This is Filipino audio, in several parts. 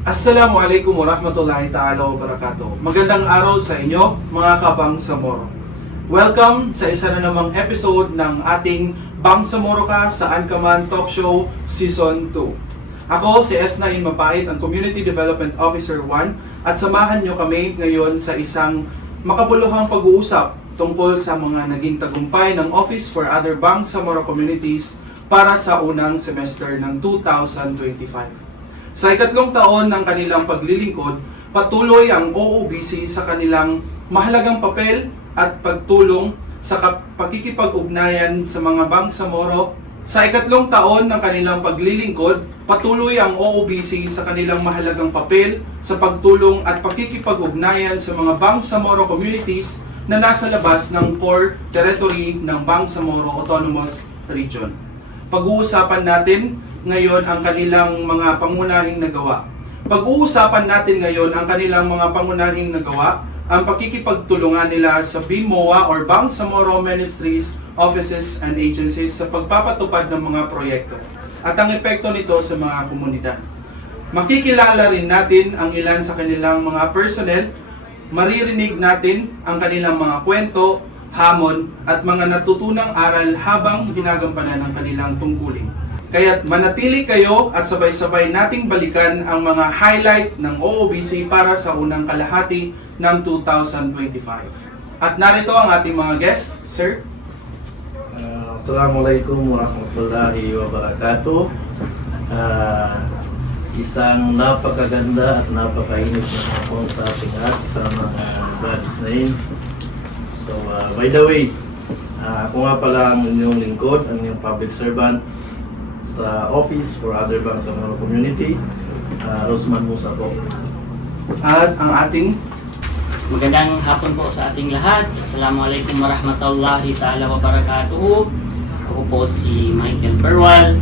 Assalamualaikum warahmatullahi ta'ala wabarakatuh. Magandang araw sa inyo, mga kabangsamoro. Welcome sa isa na namang episode ng ating Bangsamoro Ka Saan Ka Man Talk Show Season 2. Ako si Esnain Mapait, ang Community Development Officer 1, at samahan nyo kami ngayon sa isang makabuluhang pag-uusap tungkol sa mga naging tagumpay ng Office for Other Bangsamoro Communities para sa unang semester ng 2025. Sa ikatlong taon ng kanilang paglilingkod, patuloy ang OOBC sa kanilang mahalagang papel at pagtulong sa pakikipag-ugnayan sa mga bangsamoro. Sa ikatlong taon ng kanilang paglilingkod, patuloy ang OOBC sa kanilang mahalagang papel sa pagtulong at pakikipag-ugnayan sa mga bangsamoro communities na nasa labas ng core territory ng Bangsamoro Autonomous Region. Pag-uusapan natin ngayon ang kanilang mga pangunahing nagawa. Pag-uusapan natin ngayon ang kanilang mga pangunahing nagawa, ang pakikipagtulungan nila sa BMOA or Bangsamoro Ministries, Offices and Agencies sa pagpapatupad ng mga proyekto at ang epekto nito sa mga komunidad. Makikilala rin natin ang ilan sa kanilang mga personnel, maririnig natin ang kanilang mga kwento, hamon at mga natutunang aral habang ginagampanan ng kanilang tungkulin. Kaya't manatili kayo at sabay-sabay nating balikan ang mga highlight ng OOBC para sa unang kalahati ng 2025. At narito ang ating mga guests, sir. Assalamualaikum warahmatullahi wabarakatuh. Isang napakaganda at napakainis na hapon sa ating lahat, isang mga brothers na yun. So, by the way, ako nga pala ang inyong lingkod, ang inyong public servant sa Office for Other Bangsamoro Community, Rosman Musa po. At ang ating Magandang hapon po sa ating lahat. Assalamualaikum warahmatullahi ta'ala wabarakatuh. Ako po si Michael Berwal,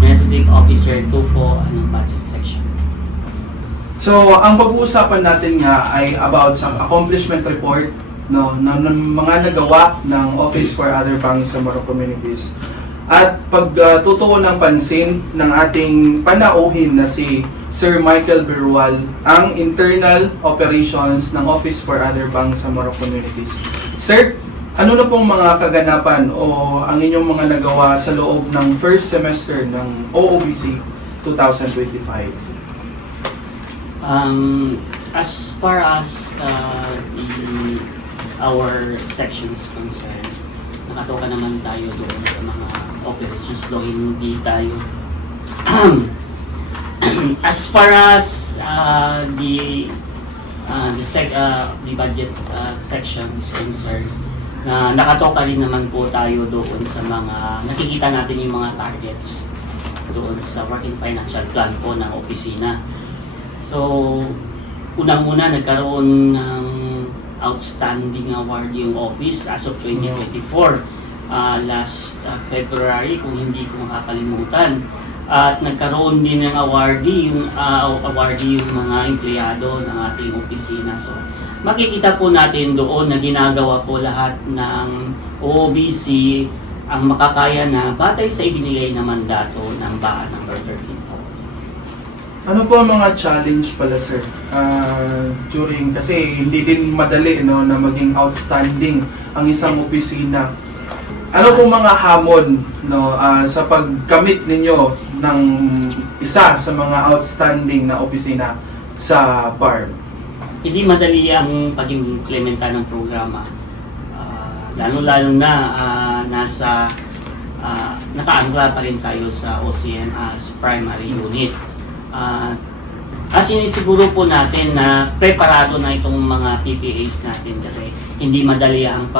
Administrative Officer 2 po ng Budget Section. So, ang pag-uusapan natin nga ay about sa accomplishment report ng mga nagawa ng Office for Other Bangsamoro Communities. At pagtutuon ng pansin ng ating panauhin na si Sir Michael Berwal, ang Internal Operations ng Office for Other Bangsamoro Communities. Sir, ano na pong mga kaganapan o ang inyong mga nagawa sa loob ng first semester ng OOBC 2025? As far as our section is concerned, nakatoka naman tayo doon sa mga operations, though hindi tayo as far as the budget section is concerned, nakatoka rin naman po tayo doon sa mga nakikita natin yung mga targets doon sa working financial plan po ng opisina. So, unang-una nagkaroon ng outstanding award yung office as of 2024. Last February, kung hindi ko makakalimutan. At nagkaroon din ng awardee yung mga empleyado ng ating opisina. So, makikita po natin doon na ginagawa po lahat ng OOBC ang makakaya na batay sa ibinigay na mandato ng BAA number 13 po. Ano po ang mga challenge pala, sir? Kasi hindi din madali na maging outstanding ang isang opisina. Ano po mga hamon sa pagkamit ninyo ng isa sa mga outstanding na opisina sa BARB? Hindi madali ang pag-implementa ng programa. Lalo-lalo na nakaangkla pa rin tayo sa OCN as primary unit. Sinisiguro po natin na preparado na itong mga PPAs natin kasi hindi madali ang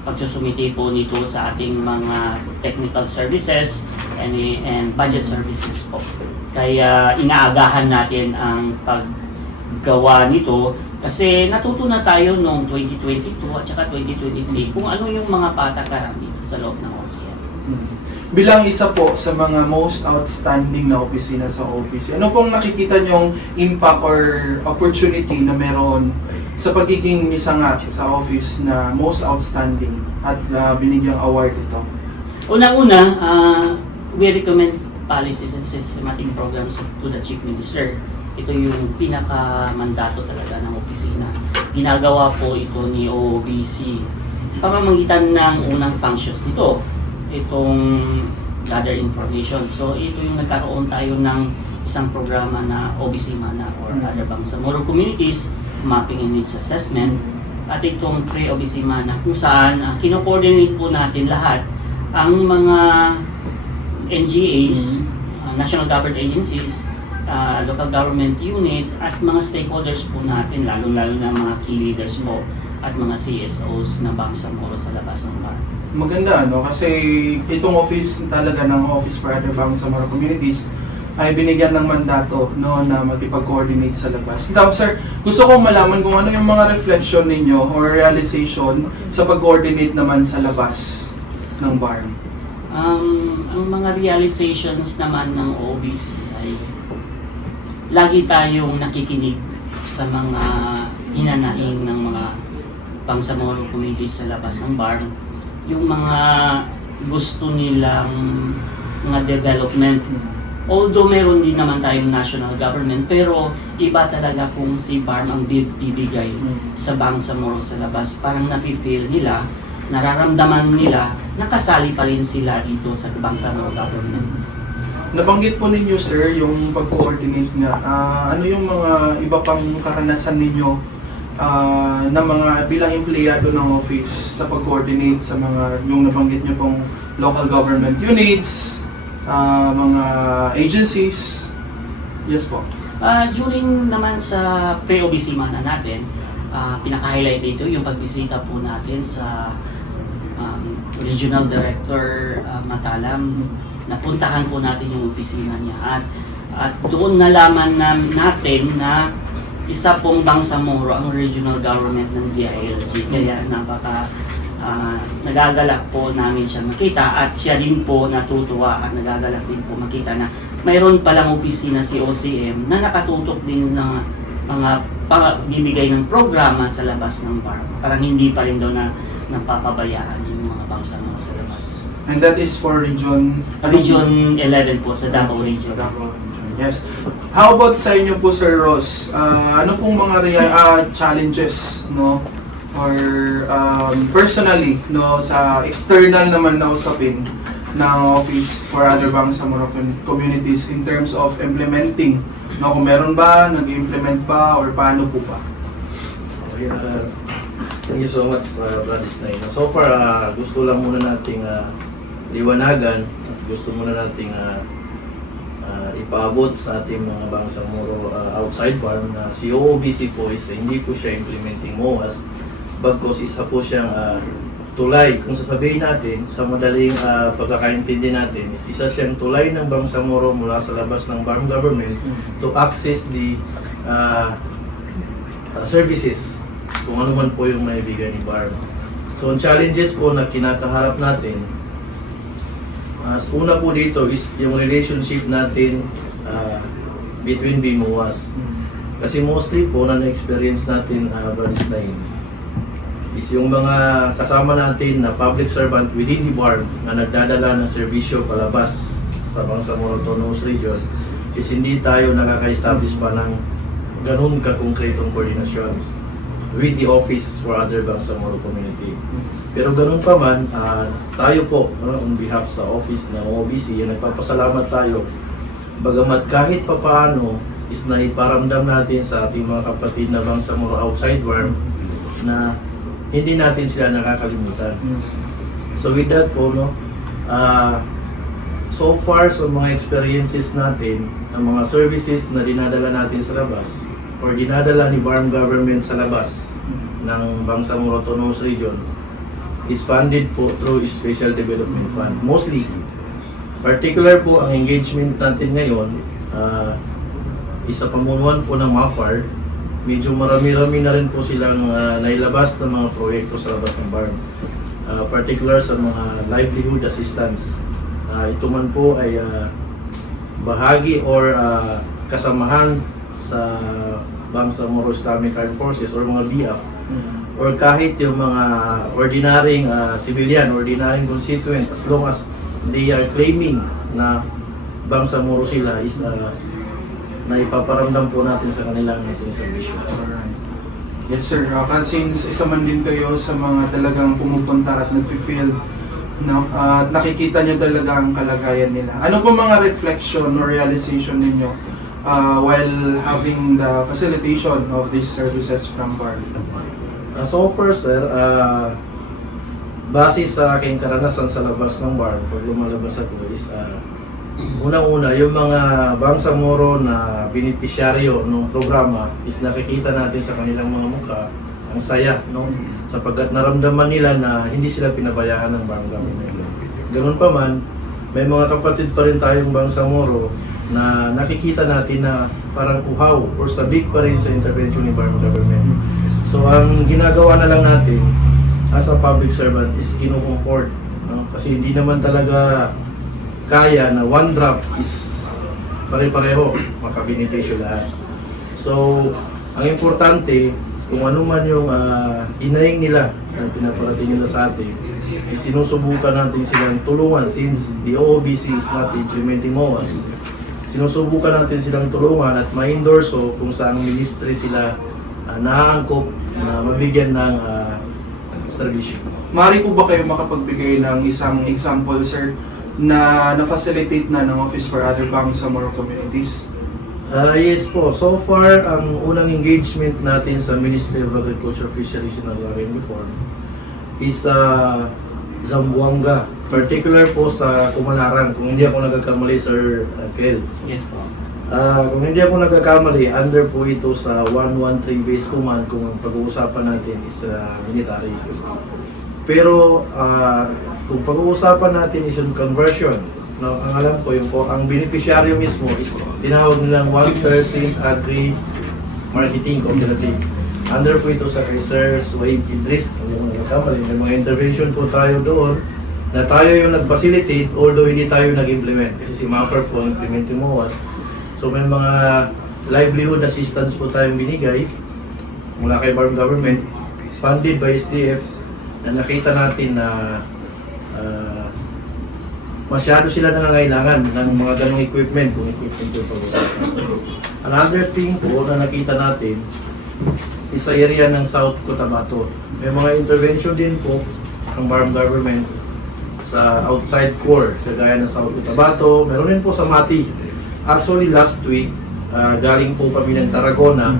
pagsusumite po nito sa ating mga technical services and budget services po. Kaya inaagahan natin ang paggawa nito kasi natuto na tayo noong 2022 at saka 2023 kung ano yung mga patakaran dito sa loob ng OCN. Bilang isa po sa mga most outstanding na opisina sa OPC, ano pong nakikita nyong impact or opportunity na meron sa pagiging isa nga sa office na most outstanding at binigyang award ito? Unang-una, we recommend policies and systematic programs to the Chief Minister. Ito yung pinaka-mandato talaga ng opisina. Ginagawa po ito ni OOBC sa pamamagitan ng unang functions nito, itong gather information. So ito yung nagkaroon tayo ng isang programa na OBC Mana or other Bangsamoro Communities Mapping and Needs Assessment, at itong pre-OBC Mana kung saan kino-coordinate po natin lahat ang mga NGAs, National Government Agencies, local government units at mga stakeholders po natin, lalo-lalo na mga key leaders po at mga CSOs na Bangsamoro sa labas ng bar. Maganda, no? Kasi itong office talaga ng Office for Other Bangsamoro Communities ay binigyan ng mandato, no, na makipag-coordinate sa labas. Now, sir, gusto kong malaman kung ano yung mga reflection ninyo or realization sa pag-coordinate naman sa labas ng bar. Ang mga realizations naman ng OBC ay lagi tayong nakikinig sa mga hinanaing ng mga Bangsamoro communities sa labas ng bar, yung mga gusto nilang mga development. Although meron din naman tayong national government, pero iba talaga kung si BARM ang bibigay sa Bangsamoro sa labas. Parang napipil nila, nararamdaman nila, nakasali pa rin sila dito sa Bangsamoro government. Nabanggit po ninyo, sir, yung pag-coordinate nga. Ano yung mga iba pang karanasan ninyo na mga bilang empleyado ng office sa pag-coordinate sa mga yung nabanggit nyo pong local government units, mga agencies? Yes po. During naman sa pre-OBC Mana natin, pinaka-highlight dito yung pagbisita po natin sa Regional Director Matalam. Napuntahan po natin yung opisina niya at doon nalaman natin na isa pong Bangsamoro ang regional government ng DILG, kaya nagagalak po namin siya makita at siya din po natutuwa at nagagalak din po makita na mayroon palang opisina si OCM na nakatutok din ng mga bibigay ng programa sa labas ng bar. Parang hindi pa rin daw na napapabayaan yung mga Bangsamoro sa labas. And that is for Region 11 po, sa Davao Region. Davao Region. Yes. How about sa inyo po, Sir Ross? Ano pong mga challenges, no? Or personally, no, sa external naman na usapin ng Office for Other Bangsamoro Communities in terms of implementing, no? Kung meron ba, nag-implement ba, or paano po ba? Okay, thank you so much, Brad Isnay. So far, gusto lang muna nating liwanagan at gusto muna nating ipaabot sa ating mga Bangsamoro outside farm na si OOBC po is hindi po siya implementing MOAS, bagkos isa po siyang tulay. Kung sasabihin natin sa madaling pagkakaintindi natin, is isa siyang tulay ng Bangsamoro mula sa labas ng BARM government to access the services kung ano man po yung maibigay ni BARM. So ang challenges po na kinakaharap natin, una po dito is yung relationship natin between BMOAS. Kasi mostly po na na-experience natin, Branch 9, is yung mga kasama natin na public servant within the BARM na nagdadala ng serbisyo palabas sa Bangsamoro Autonomous Region, is hindi tayo nakaka-establish pa ng ganun ka-konkretong koordinasyon with the Office for Other Bangsamoro Community. Pero ganun pa man, tayo po, on behalf sa office ng OBC, nagpapasalamat tayo. Bagamat kahit papaano is naiparamdam natin sa ating mga kapatid na Bangsamoro outside worm na hindi natin sila nakakalimutan. So with that po, no, so far sa mga experiences natin, ang mga services na dinadala natin sa labas or dinadala ni BARM government sa labas ng Bangsamoro Autonomous Region is funded po through Special Development Fund. Mostly, particular po ang engagement natin ngayon, isa pamunuan po ng MAFAR. Medyo marami-rami na rin po silang nailabas ng mga proyekto sa labas ng BARM. Particular sa mga livelihood assistance. Ito man po ay bahagi or kasamahan sa Bangsamoro Islamic Armed Forces or mga BIAF, or kahit yung mga ordinaryong civilian, ordinaryong constituent, as long as they are claiming na Bangsamoro sila is na ipaparamdam po natin sa kanilang ating servisyo. Alright. Yes sir, since isa man din kayo sa mga talagang pumupunta at nag-feel, no, at nakikita nyo talaga ang kalagayan nila. Ano po mga reflection or realization ninyo while having the facilitation of these services from BARM? So first sir, base sa aking karanasan sa labas ng BARM, pag lumalabas ako is unang-una, yung mga Bangsamoro na beneficiaryo ng programa is nakikita natin sa kanilang mga mukha ang saya, no? Sapagkat naramdaman nila na hindi sila pinabayaan ng BARM government. Ganun pa man, may mga kapatid pa rin tayong Bangsamoro na nakikita natin na parang uhaw or sabik pa rin sa intervention ni BARM government. So ang ginagawa na lang natin as a public servant is ino-comfort, no? Kasi hindi naman talaga kaya na one drop is pare-pareho makabenepisyo lahat. So ang importante, kung ano man yung inaing nila na pinaparating nila sa atin, sinusubukan natin silang tulungan since the OOBC is not implementing MOAS. Sinusubukan natin silang tulungan at ma-endorso kung saan ministry sila naaangkop na mabigyan ng servisyo. Maaari po ba kayo makapagbigay ng isang example sir na na-facilitate na ng Office for Other Bangsamoro Communities? Yes po. So far, ang unang engagement natin sa Ministry of Agriculture, Fisheries and Agrarian Reform is Zamboanga. Particular po sa Kumalarang. Kung hindi ako nagkakamali, Sir Kel. Yes po. Kung hindi ako nagkakamali, under po ito sa 113 Base Command kung ang pag-uusapan natin is military. Pero kung pag-uusapan natin is yung conversion, no, ang alam ko, ang beneficiaryo mismo is tinawag nilang 113th Agri Marketing Cooperative. Under po ito sa kay Sir Suhaib Idris. May mga intervention po tayo doon na tayo yung nag-facilitate although hindi tayo nag-implement. Kasi si MAFR po ang implementing MOAS. So may mga livelihood assistance po tayong binigay mula kay BARM government, funded by SDF, na nakita natin na masyado sila nangangailangan ng mga ganong equipment kung equipment yung pag-usapan. Another thing po na nakita natin is sa area ng South Cotabato. May mga intervention din po ang BARM government sa outside core, kagaya ng South Cotabato. Meron din po sa Mati. Actually last week, galing po kami ng Tarragona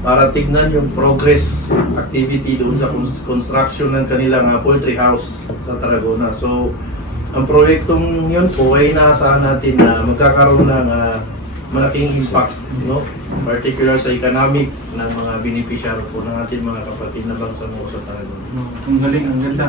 para tignan yung progress activity doon sa construction ng kanilang poultry house sa Tarragona. So, ang proyektong yun po ay inaasahan natin na magkakaroon ng malaking impact, no? Particular sa economic ng mga beneficiary po ng ating mga kapatid na Bangsamoro sa Tarragona. Ang galing, ang ganda.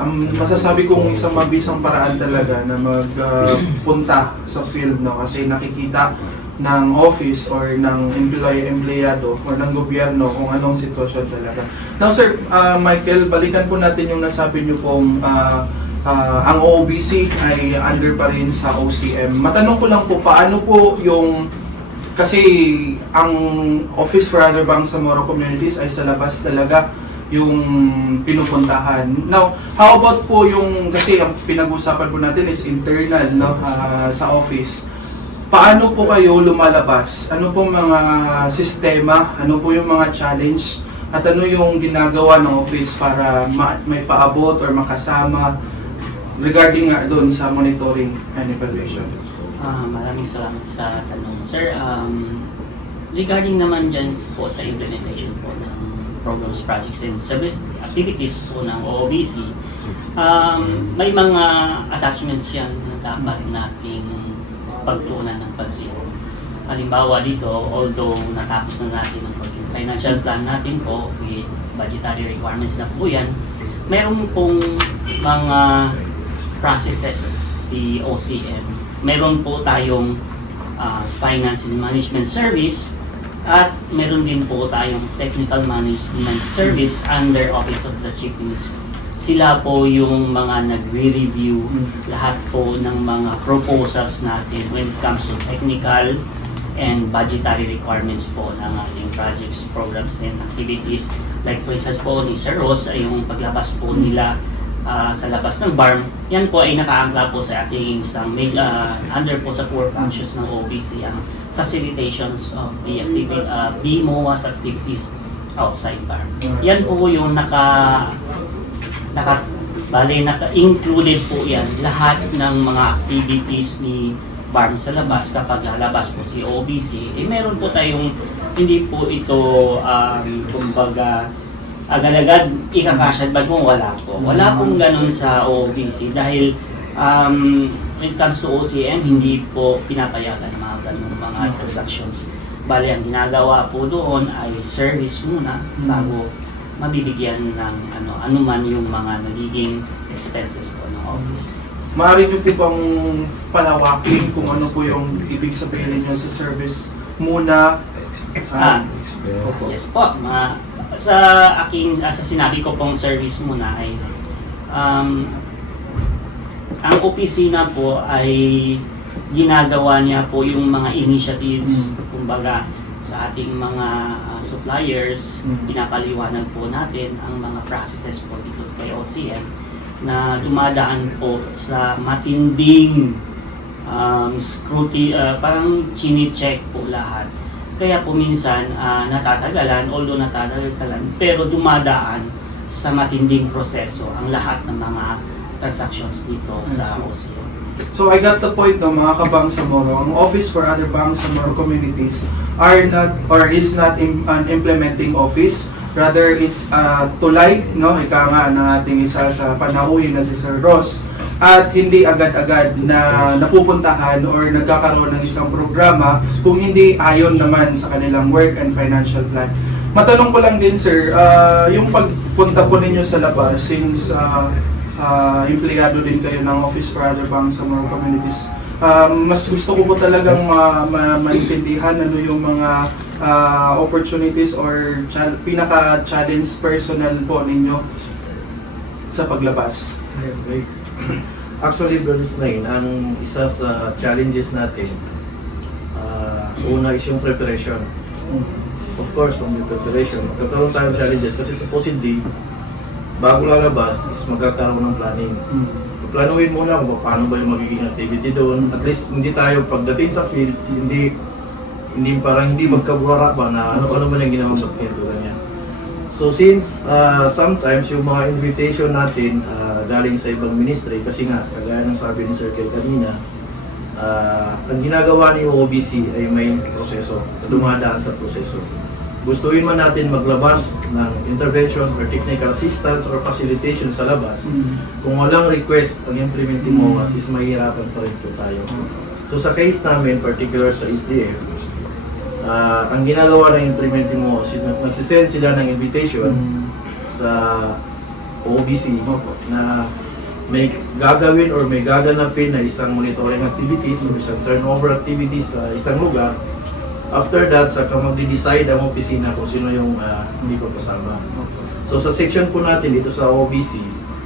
Ang masasabi kong isang mabisang paraan talaga na magpunta sa field, no? Kasi nakikita ng office or ng empleyado or ng gobyerno kung anong sitwasyon talaga. Now sir, Michael, balikan po natin yung nasabi niyo pong ang OOBC ay under pa rin sa OCM. Matanong ko lang po, paano po yung, kasi ang Office for Other Bangsamoro Communities ay sa labas talaga yung pinupuntahan. Now, how about po yung, kasi ang pinag-usapan po natin is internal, no, sa office. Paano po kayo lumalabas? Ano po mga sistema? Ano po yung mga challenge? At ano yung ginagawa ng office para may paabot or makasama regarding nga doon sa monitoring and evaluation? Maraming salamat sa tanong. Sir, regarding naman dyan po sa implementation po ng programs, projects, and service activities po ng OOBC, may mga attachments yan na dapat nating pagtuunan ng pansin. Halimbawa dito, although natapos na natin ang financial plan natin po with budgetary requirements na po yan, mayroon pong mga processes si OCM. Meron po tayong finance and management service at meron din po tayong technical management service under Office of the Chief Minister. Sila po yung mga nagre-review lahat po ng mga proposals natin when it comes to technical and budgetary requirements po ng ating projects, programs, and activities. Like for instance po ni Sir Ross, ay yung paglabas po nila sa labas ng BARM. Yan po ay nakaangkla po sa ating isang under po sa core functions ng OBC ang facilitations of the BMOA's activities outside BARM. Yan po yung included po yan lahat ng mga activities ni BARM sa labas. Kapag lalabas po si OBC, meron po tayong hindi po ito kumbaga agad-agad ikakasyad ba mo? Wala po. Wala pong ganun sa OBC dahil when it comes to OCM, hindi po pinapayagan ng mga ganun mga transactions. Bali, ang ginagawa po doon ay service muna bago mabibigyan ng anuman yung mga nagiging expenses po ng office. Maaari niyo po bang palawakin kung ano po yung ibig sabihin niyo sa service muna? Yes po. Sa sinabi ko pong service muna ay ang opisina po ay ginagawa niya po yung mga initiatives, kumbaga sa ating mga suppliers, pinapaliwanag po natin ang mga processes po dito kay OCM na dumadaan po sa matinding scrutiny, parang chine-check po lahat. Kaya po minsan natatagalan, although natatagalan, pero dumadaan sa matinding proseso ang lahat ng mga transactions dito sa OCM. So I got the point ng mga kabangsamoro, ang Office for Other Bangsamoro Communities are not or is not an implementing office, rather it's tulay, no? Ika nga ng ating isa sa panauhin na si Sir Ross, at hindi agad-agad na napupuntahan or nagkakaroon ng isang programa kung hindi ayon naman sa kanilang work and financial plan. Matanong ko lang din sir, yung pagpunta po ninyo sa labas, since empleyado din kayo ng Office for Other Bangsamoro Communities, mas gusto ko po talagang maintindihan ano yung mga opportunities or pinaka-challenge personal po ninyo sa paglabas. Actually, Brother Snain, ang isa sa challenges natin, una is yung preparation. Of course, from the preparation, magkakaroon tayong challenges kasi supposedly, bago lalabas is magkakaroon ng planning. Planuhin muna kung paano ba yung magiging activity doon. At least hindi tayo pagdating sa field, hindi magkabuwara ba na ano ba yung ginawang magpintura niya. So since sometimes yung mga invitation natin galing sa ibang ministry, kasi nga, kagaya ng sabi ni Sir Kay kanina, ang ginagawa ni OBC ay may proseso, dumadaan sa proseso. Gustuin man natin maglabas ng intervention or technical assistance or facilitation sa labas, kung walang request ang implementing MOAS is mahihirapan pa rin po tayo. So sa case namin, particular sa SDF, ang ginagawa ng implementing MOAS, nagsisend sila ng invitation sa OBC na may gagawin or may gaganapin na isang monitoring activities o isang turnover activities sa isang lugar. After that, saka magde-decide ang opisina kung sino yung hindi ko kasama. So sa section po natin dito sa OBC,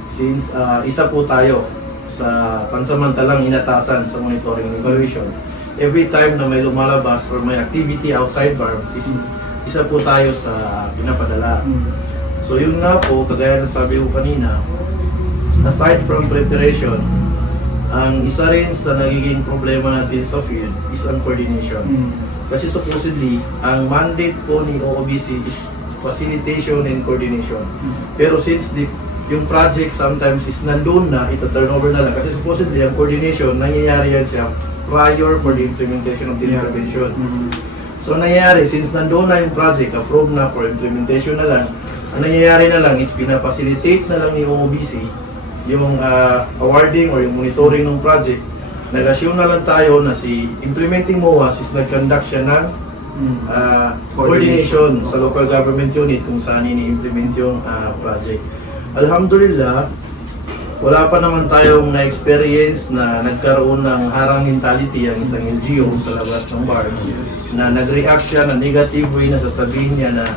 since isa po tayo sa pansamantalang inatasan sa monitoring and evaluation, every time na may lumalabas or may activity outside BARM, isa po tayo sa pinapadala. So yun nga po, kagaya ng sabi ko kanina, aside from preparation, ang isa rin sa nagiging problema natin sa field is ang coordination. Kasi supposedly, ang mandate po ni OBC is facilitation and coordination. Pero since yung project sometimes is nandun na, ito turnover na lang. Kasi supposedly, ang coordination, nangyayari yan siya prior for the implementation of the intervention. So nangyayari, since nandun na yung project, approved na for implementation na lang, ang nangyayari na lang is pinafacilitate na lang ni OBC yung awarding or yung monitoring ng project. Nag-assume na lang tayo na si implementing MOAS is nag-conduct siya ng coordination sa local government unit kung saan ini-implement yung project. Alhamdulillah, wala pa naman tayong na-experience na nagkaroon ng harang mentality ang isang LGU sa labas ng BARM na nag-react siya na negative way na sasabihin niya na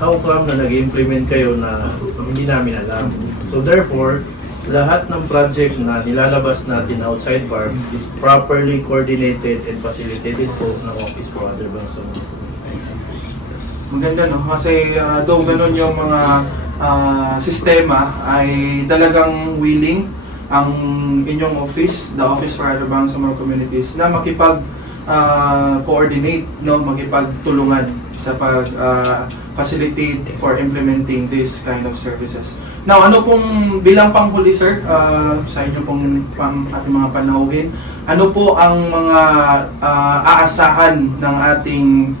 how come na nag-implement kayo na hindi namin alam. So therefore, lahat ng projects na nilalabas natin outside BARM is properly coordinated and facilitated po ng Office for Other Bangsamoro. Maganda no? Kasi though ganun yung mga sistema ay talagang willing ang inyong office, the Office for Other Bangsamoro Communities, na coordinate, no, makipagtulungan sa facilitate for implementing this kind of services. Now, ano pong bilang panghuli, sir, sa inyo pong ating mga panauhin, ano po ang mga aasahan ng ating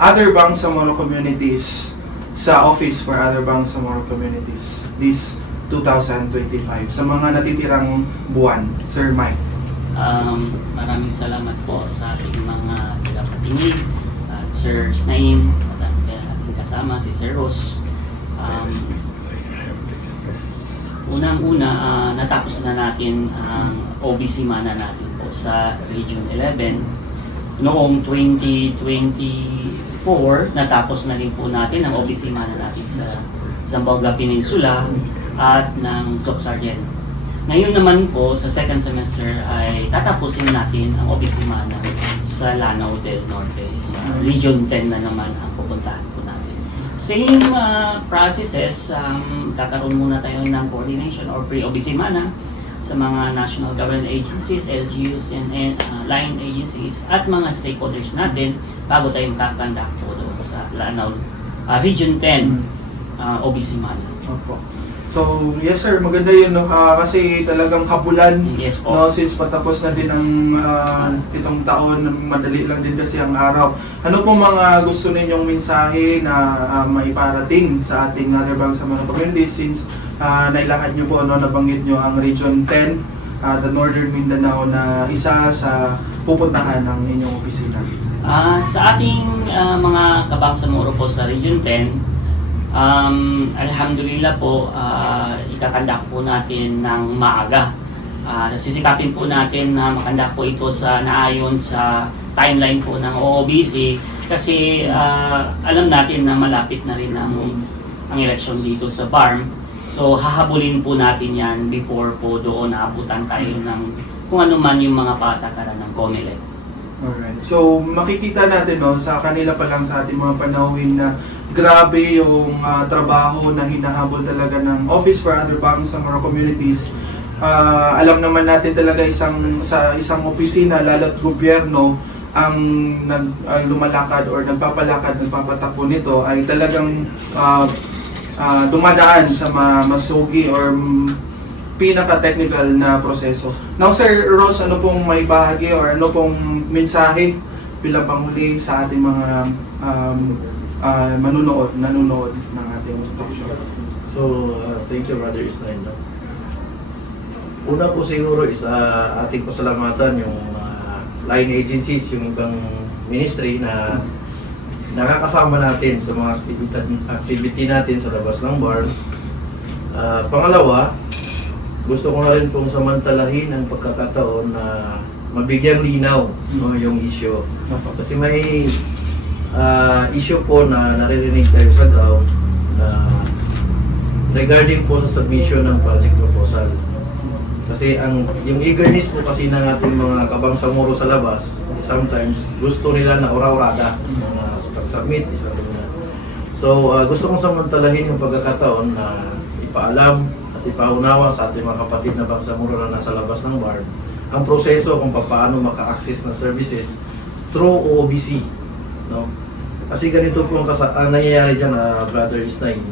Other Bangsamoro Communities sa Office for Other Bangsamoro Communities this 2025 sa mga natitirang buwan, Sir Mike? Maraming salamat po sa ating mga tagapatingin, Sir Snaim, at ating kasama si Sir Ross. Unang-una, natapos na natin ang OBC mana natin po sa Region 11. Noong 2024, natapos na rin po natin ang OBC mana natin sa Zamboanga Peninsula at ng Soxargen. Ngayon naman po, sa second semester ay tatapusin natin ang OBC mana sa Lanao del Norte. Sa Region 10 na naman ang pupuntahan po natin. Same processes, kakaroon muna tayo ng coordination or pre-OBC mana sa mga national government agencies, LGUs, and line agencies at mga stakeholders natin bago tayo makakandak po doon sa Lanao Region 10 OBC mana. Opo. So, yes sir, maganda yun, no? Kasi talagang habulan, Yes po. no? Since patapos na din ang itong taon, madali lang din kasi ang araw. Ano pong mga gusto ninyong mensahe na maiparating sa ating Other Bangsamoro Communities since nailakad nyo po, no, nabanggit nyo ang Region 10, the Northern Mindanao na isa sa pupuntahan ng inyong opisina? Sa ating mga kabangsamoro po sa Region 10, alhamdulillah po, ikakandak po natin ng maaga. Sisikapin po natin na makandak po ito sa naayon sa timeline po ng OOBC kasi alam natin na malapit na rin ang election dito sa BARM. So hahabulin po natin yan before po doon naabutan tayo ng kung ano man yung mga patakaran ng COMELEC. Alright. So, makikita natin, no, sa kanila pa lang sa ating mga panahon na grabe yung trabaho na hinahabol talaga ng Office for Other Bangsamoro Communities. Alam naman natin talaga sa isang opisina, lalo't gobyerno, ang lumalakad or nagpapatakbo nito ay talagang dumadaan sa masugi or pinaka-technical na proseso. Now, Sir Ross, ano pong may bahagi or ano pong mensahe bilang panghuli sa ating mga nanonood ng ating talkshow? So, thank you, Brother Isnain. No? Una po siguro is ating pasalamatan yung line agencies, yung ibang ministry na nakakasama natin sa mga activity natin sa labas ng BARM. Pangalawa, gusto ko na rin pong samantalahin ang pagkakataon na mabigyan linaw, no, yung issue. Kasi may issue po na naririnig tayo sa ground na regarding po sa submission ng project proposal. Kasi yung eagerness po kasi ng ating mga kabangsamoro sa labas, sometimes gusto nila na ora-orada na pag-submit, isa rin na. So, gusto kong samantalahin yung pagkakataon na ipaalam ipaunawa sa ating mga kapatid na bangsamoro na nasa labas ng BARM ang proseso kung paano maka-access ng services through OOBC, no? Kasi ganito po ang nangyayari dyan, Brother Isnain.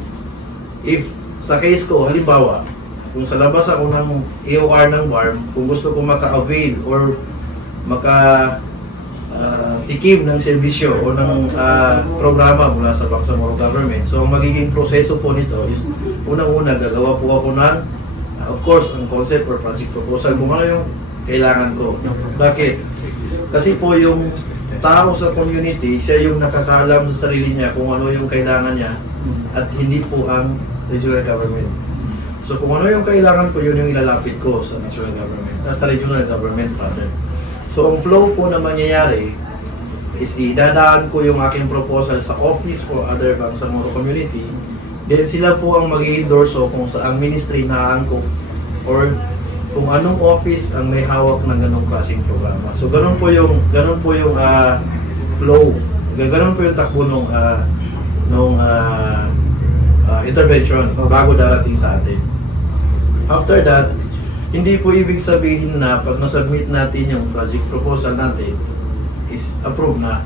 If sa case ko, halimbawa, kung sa labas ako ng EOR ng BARM, kung gusto ko maka-avail or tikim ng serbisyo o ng programa mula sa Bangsamoro Government. So, ang magiging proseso po nito is unang-una, gagawa po ako ng, of course, ang concept or project proposal kung ano yung kailangan ko. Bakit? Kasi po yung tao sa community, siya yung nakakaalam sa sarili niya kung ano yung kailangan niya at hindi po ang regional government. So, kung ano yung kailangan ko, yun yung ilalapit ko sa national government, sa regional government rather. So, ang flow po na mangyayari is idadaan ko yung aking proposal sa Office for Other Bangsamoro Community. Then sila po ang mag-i-endorse kung saang ministry na angkop or kung anong office ang may hawak ng ganong klaseng programa. So, ganun po yung flow. Ganun po yung takbo nung intervention bago darating sa atin. After that, hindi po ibig sabihin na pag nasubmit natin yung project proposal natin is approved na.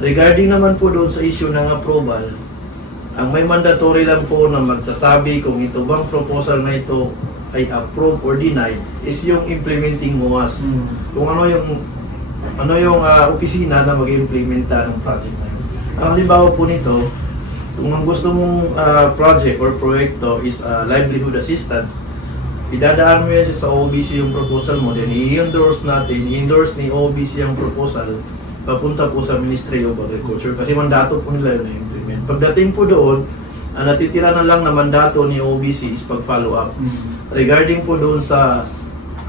Regarding naman po doon sa issue ng approval, ang may mandatory lang po na magsasabi kung ito bang proposal na ito ay approved or denied is yung implementing MUAS. Kung ano yung opisina na mag-implementa ng project na yun. Ang halimbawa po nito, kung ang gusto mong project or proyekto is livelihood assistance, idadaan mo yan sa OBC yung proposal mo, then i-endorse ni OBC yung proposal, papunta po sa Ministry of Agriculture kasi mandato po nila yun na-implement. Pagdating po doon, ang natitira na lang na mandato ni OBC is pag-follow up. Regarding po doon sa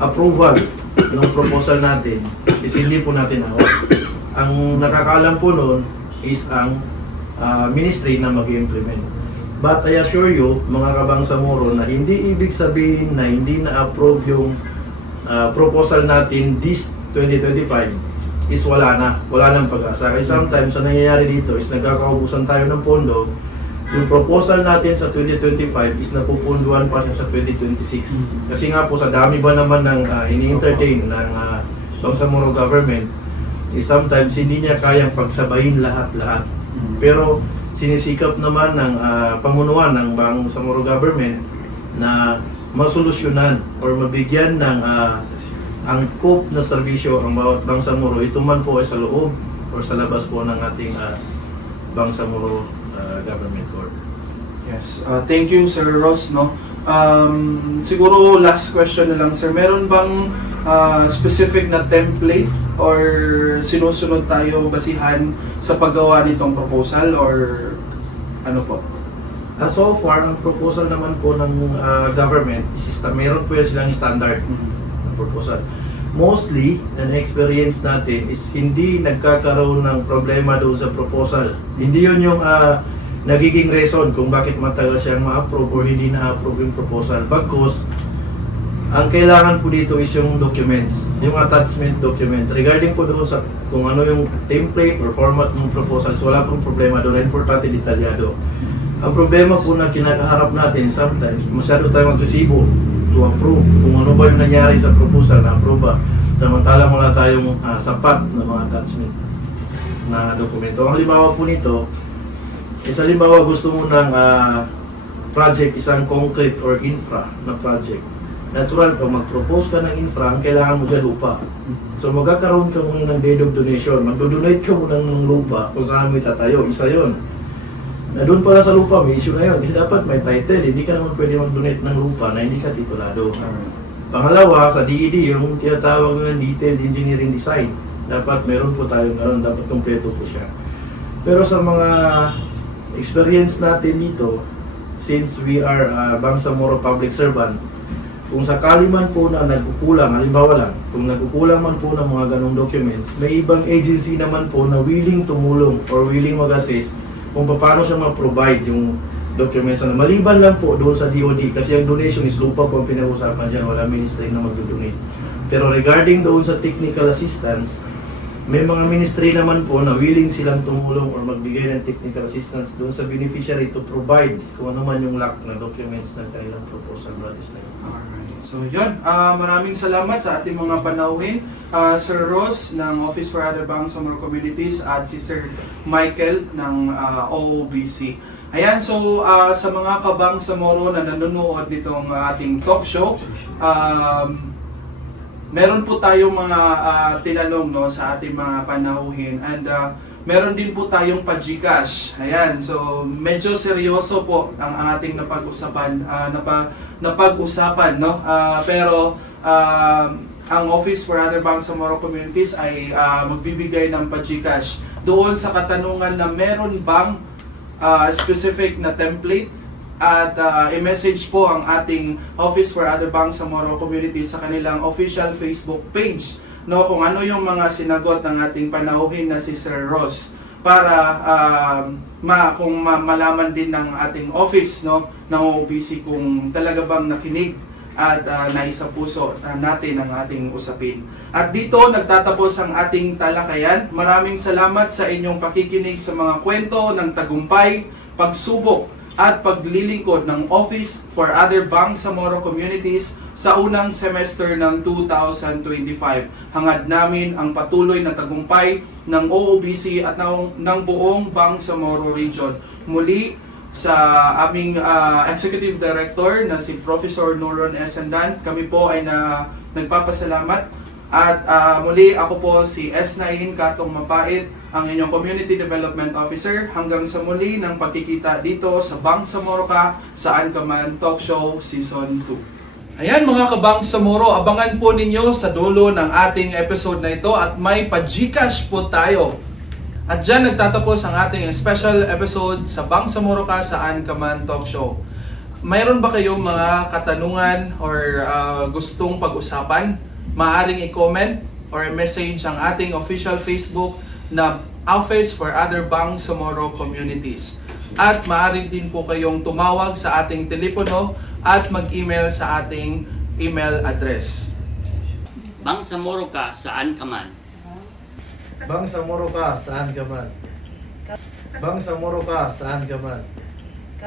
approval ng proposal natin, is hindi po natin hawak. Ang nakakaalam po noon is ang ministry na mag-implement. But I assure you, mga kabangsamoro, na hindi ibig sabihin na hindi na-approve yung proposal natin this 2025 is wala nang pag-asa. Kasi sometimes, ang nangyayari dito is nagkakaubusan tayo ng pondo. Yung proposal natin sa 2025 is napupunduan pa siya sa 2026. Kasi nga po, sa dami ba naman ng ini-entertain ng Bangsamoro government, is sometimes hindi niya kayang pagsabayin lahat-lahat. Pero sinisikap naman ng pamunuan ng Bangsamoro government na masolusyonan or mabigyan ng angkop na serbisyo ang bawat Bangsamoro. Ito man po ay sa loob or sa labas po ng ating Bangsamoro Government Court. Yes. Thank you, Sir Ross. No? Siguro last question na lang, Sir. Meron bang specific na template or sinusunod tayo basihan sa paggawa nitong proposal or ano po? So far, ang proposal naman po ng government is meron po yan silang standard ng proposal. Mostly, na-experience natin is hindi nagkakaroon ng problema doon sa proposal. Hindi yun yung nagiging reason kung bakit matagal siyang ma-approve or hindi na-approve yung proposal. Bagkus, ang kailangan po dito is yung documents, yung attachment documents. Regarding po doon sa kung ano yung template or format ng proposal, so wala pong problema doon. Importante, detalyado. Ang problema po na kinakaharap natin, sometimes, masyado tayo mag-resibo to approve kung ano ba yung nangyari sa proposal na approve ba. Samantalang wala tayong sapat na mga attachment na dokumento. Ang halimbawa po nito, halimbawa gusto mo ng project, isang concrete or infra na project. Natural, pag mag-propose ka ng infra, ang kailangan mo dyan lupa. So magkakaroon ka muna ng deed of donation. Magdodonate ka muna ng lupa kung saan mo itatayo. Isa yon. Na doon pala sa lupa, may issue na yun. Kasi dapat may title. Hindi ka naman pwede mag-donate ng lupa na hindi ka titulado. Pangalawa, sa DED, yung tinatawag ng Detailed Engineering Design. Dapat meron po tayo ngayon. Dapat kompleto po siya. Pero sa mga experience natin dito, since we are Bangsamoro public servant, kung sakali man po na nagkukulang, halimbawa lang, kung nagkukulang man po ng mga ganong documents, may ibang agency naman po na willing tumulong or willing mag-assist kung paano siya ma-provide yung documents na maliban lang po doon sa DOD kasi ang donation is lupa po ang pinag-usapan dyan, wala ministry na mag-donate. Pero regarding doon sa technical assistance, may mga ministry naman po na willing silang tumulong or magbigay ng technical assistance doon sa beneficiary to provide kung ano man yung lack na documents ng kanilang proposal. Alright. So yun, maraming salamat sa ating mga panauhin. Sir Ross ng Office for Other Bangsamoro Communities at si Sir Michael ng OOBC. Ayan, so sa mga kabangsamoro na nanonood nitong ating talk show, meron po tayong mga tinanong no, sa ating mga panauhin and meron din po tayong pa-Gcash. Ayan, so medyo seryoso po ang ating napag-usapan, napag-usapan no? Pero ang Office for Other Bangsamoro Communities ay magbibigay ng pa-Gcash doon sa katanungan na meron bang specific na template at i-message po ang ating Office for Other Bangsamoro Communities sa kanilang official Facebook page no kung ano yung mga sinagot ng ating panauhin na si Sir Ross para kung malaman din ng ating office no ng OOBC kung talaga bang nakinig at naisapuso natin ang ating usapin. At dito nagtatapos ang ating talakayan. Maraming salamat sa inyong pakikinig sa mga kwento ng tagumpay, pagsubok at paglilingkod ng Office for Other Bangsamoro Communities sa unang semester ng 2025. Hangad namin ang patuloy na tagumpay ng OOBC at ng buong Bangsamoro Region. Muli sa aming Executive Director na si Professor Nuron Esendan, kami po ay nagpapasalamat. At muli ako po si S9 Katong Mapait, ang inyong Community Development Officer. Hanggang sa muli ng pagkikita dito sa Bangsamoro Ka, Saan Ka Man Talk Show Season 2. Ayan mga kabangsamoro, abangan po ninyo sa dulo ng ating episode na ito at may pa-Gcash po tayo. At dyan nagtatapos ang ating special episode sa Bangsamoro Ka, Saan Ka Man Talk Show. Mayroon ba kayong mga katanungan or gustong pag-usapan? Maaaring i-comment or message ang ating official Facebook na Office for Other Bangsamoro Communities. At maaari din po kayong tumawag sa ating telepono at mag-email sa ating email address. Bangsamoro Ka, Saan Ka Man. Bangsamoro Ka, Saan Ka Man? Bangsamoro Ka, Saan Ka Man?